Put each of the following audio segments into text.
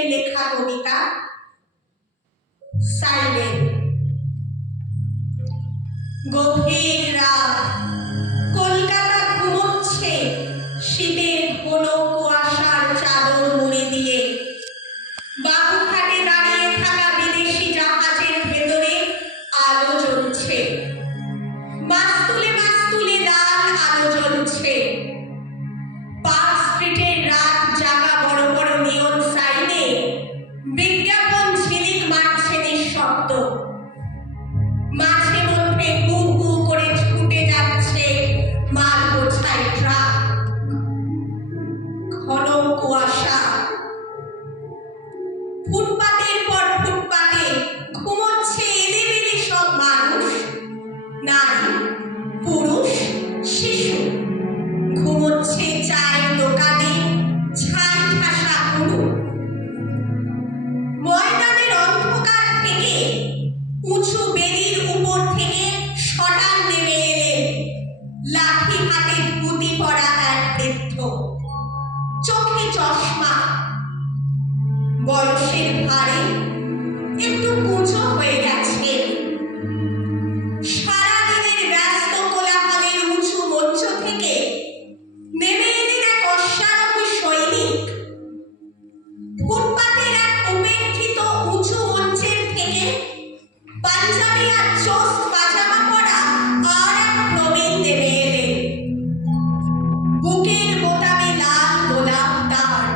সেনের লেখা কবিতা সাইলেন্ট। গভীর রাত, কলকাতা ঘুমোচ্ছে শীতের ঘন কুয়াশার চাদর মুড়ি দিয়ে। বাবুঘাটে দাঁড়িয়ে থাকা বিদেশি জাহাজের ভেতরে আলো জ্বলছে, মাস্তুলে মাস্তুলে লাল আলো জ্বলছে। পার্ক স্ট্রিটের রাত জাগা বড় বড় নিয়ন সাইনে বিজ্ঞাপন ঝিলিক মারছে নিঃশব্দ। মাঝে মধ্যে হু হু করে ছুটে যাচ্ছে মাল বোঝাই ট্রাক। ঘন কুয়াশা, ফুটপাতের পর ফুটপাতে ঘুমোচ্ছে এলেবেলে সব মানুষ, নারী, পুরুষ, শিশু। ঘুমোচ্ছে চায়ের দোকানে ছাই ঠাসা পুরু। ময়দানের অন্ধকার থেকে উঁচু বেদির উপর থেকে শটান নেমে এলেন লাঠি হাতে ধুতি পরা এক বৃদ্ধ, চোখে চশমা, বয়সের ভারে একটু কুঁচো হয়ে গেছে। সারাদিনের ব্যস্ত কোলাহলের উঁচু মঞ্চ থেকে নেমে এলেন এক অশ্বারোহী সৈনিক। ফুটপাতের এক উপেক্ষিত উঁচু মঞ্চের থেকে পাঞ্জাবি আর চোস্ত পাজামা পরা আর এক প্রবীণ নেমে এলেন। বুকের বোতামে লাল গোলাপ তার।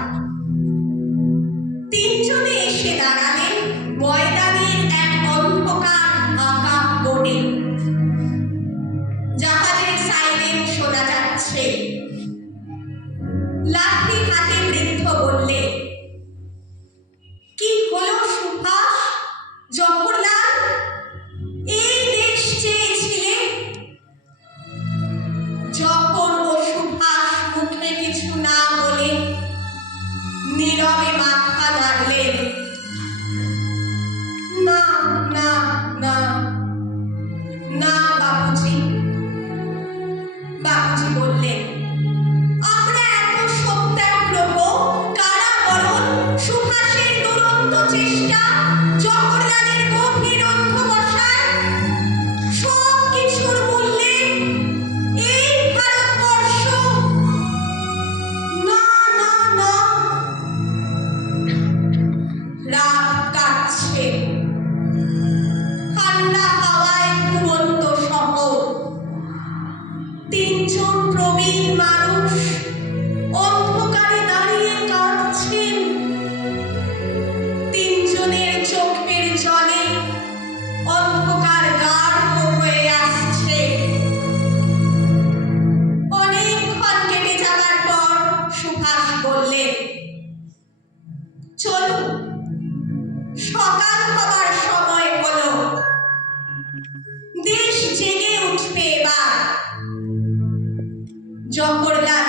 তিনজনে এসে দাঁড়ালেন ময়দানের এক অন্ধকার আঁকা কোণে। জাহাজের সাইরেন শোনা যাচ্ছে। লাঠি হাতে বৃদ্ধ বললে, কি হলো সুভাষ, জওহরলাল? এই দেশ চেয়েছিলে? যখন ও সুভাষ মুখে কিছু না বলে নীরবে মাথা নাড়লেন। না না না না বাবুজি। বাবুজি বললেন, আমরা এত সত্যাগ্রহ, কারাবরণ, সুভাষের দুরন্ত চেষ্টা, জওহরলালের গভীর অধ্যবসায়, সব কিছুর মূল্যে এই ভারতবর্ষ। না না না। রাত কাটছে, ঠান্ডা হাওয়ায় ঘুমন্ত শহর। তিনজন প্রবীণ মানুষ অন্ধকারে দাঁড়িয়ে কাঁদছেন। তিনজনের চোখের জলে অন্ধকার গাঢ় হয়ে আসছে। অনেকক্ষণ কেটে যাবার পর সুভাষ বললেন, চলুন, সকাল হবার সময় হলো। দেশ জেগে উঠবে এবার। জওহরলাল